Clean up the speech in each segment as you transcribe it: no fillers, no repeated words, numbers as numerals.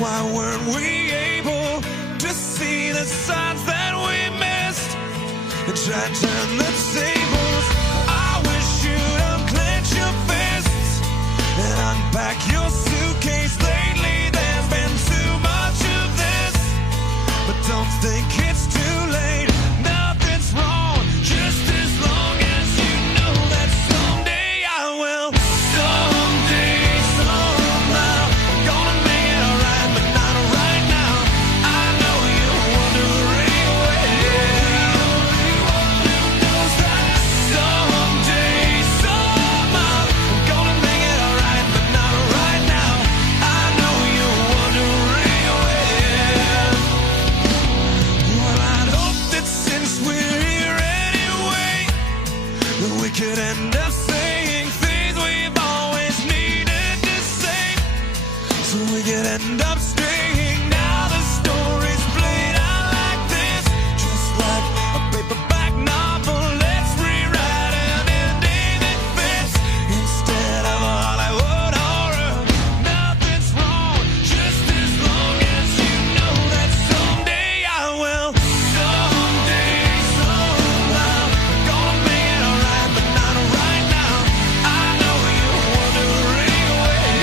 Why weren't we able to see the signs that we missed and try to turn the tables? I wish you'd unclench your fists and unpack your suitcase. Lately there's been too much of this, but don't think it's too late. Nothing's wrong, just as long as you know that someday I will. Someday, somehow, I'm gonna make it alright, but not right now. I know you're wondering where. Knows that someday, somehow, I'm gonna make it alright, but not right now. I know you're wondering where. Well, I'd hope that since we're here anyway, that we could end up saying things we've always needed to say, so we could end up staying. Now the story's played out like this, just like a paperback novel. Let's rewrite an ending that fits instead of a Hollywood horror. Nothing's wrong, just as long as you know that someday I will. Someday, somehow, I'm gonna make it alright, but not right now. I know you're wondering where.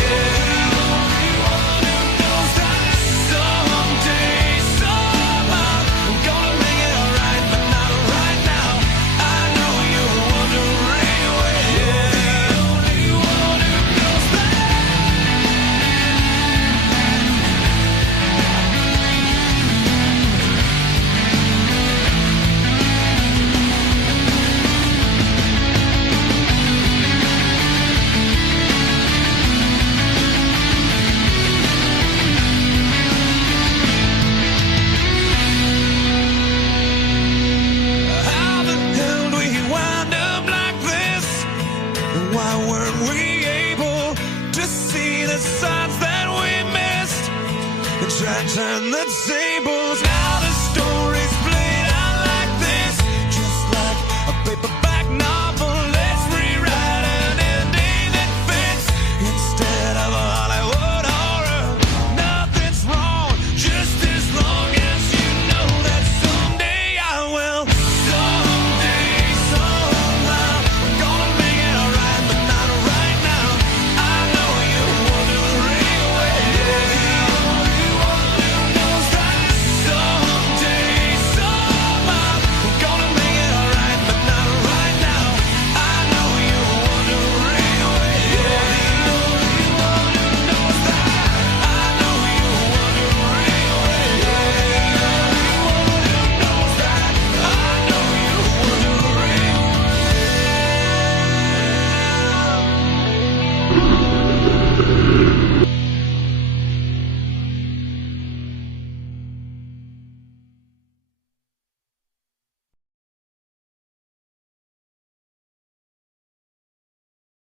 Knows that someday, somehow, I'm gonna make it alright, but not right now. I know you're wondering where. Knows that. How the hell do we wind up like this? And why weren't we able to see the signs that we missed and try to turn the tables? Now the